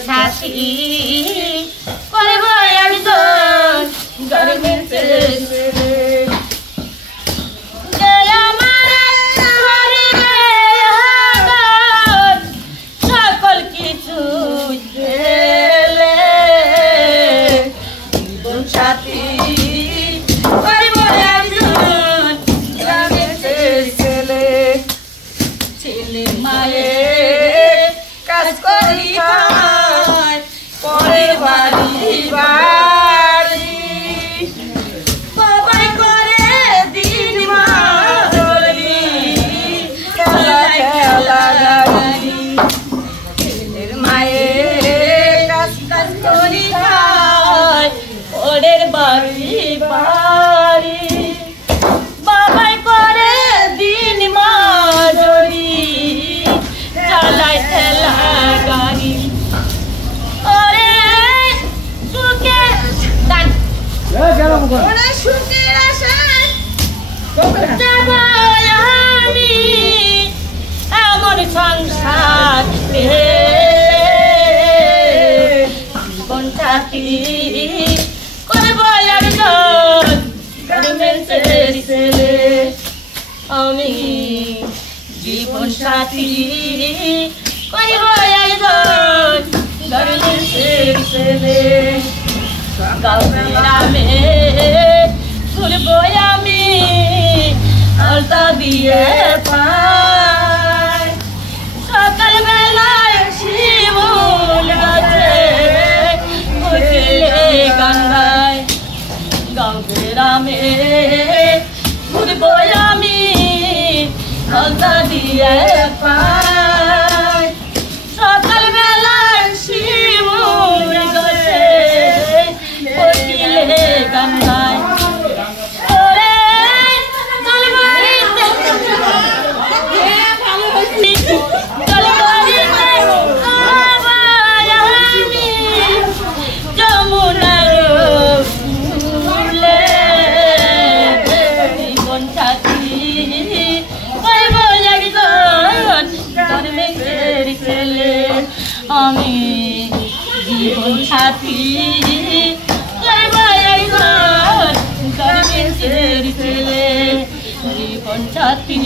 সাথী করব একজন গার্মেন্টসের ছেলে সকল কিছু সাথী করব একজন গার্মেন্টসের ছেলে ছেলে মায়ের কাজ করি খায় পরে বাড়ি বাড়ি বাবাই করে দিন মারি খেলা খেলা গাড়ি ছেলের মায়ের কাজ কাজ করি খায় পরের বাড়ি বাড়ি বাবাই করে দিন মারি চালায় ঠেলা গাড়ি ওরে সুখে ওরে সুখের আশায় যাব আমি এমন সংসার জীবন সাথী করব একজন গার্মেন্টসের ছেলে আমি জীবন সাথী করব একজন গার্মেন্টসের ছেলে গ্রামে ঘুরব আমি আলতা দিয়ে পাই সকাল বেলায় শিমুল গাছে উঠলে গান গায় গাঁও গ্রামে ঘুরব আমি আলতা দিয়ে পাই সকাল বেলায় শিমুল গাছে উঠলে গান গায় আমি জীবন সাথী করব একজন গার্মেন্টসের ছেলে জীবন সাথী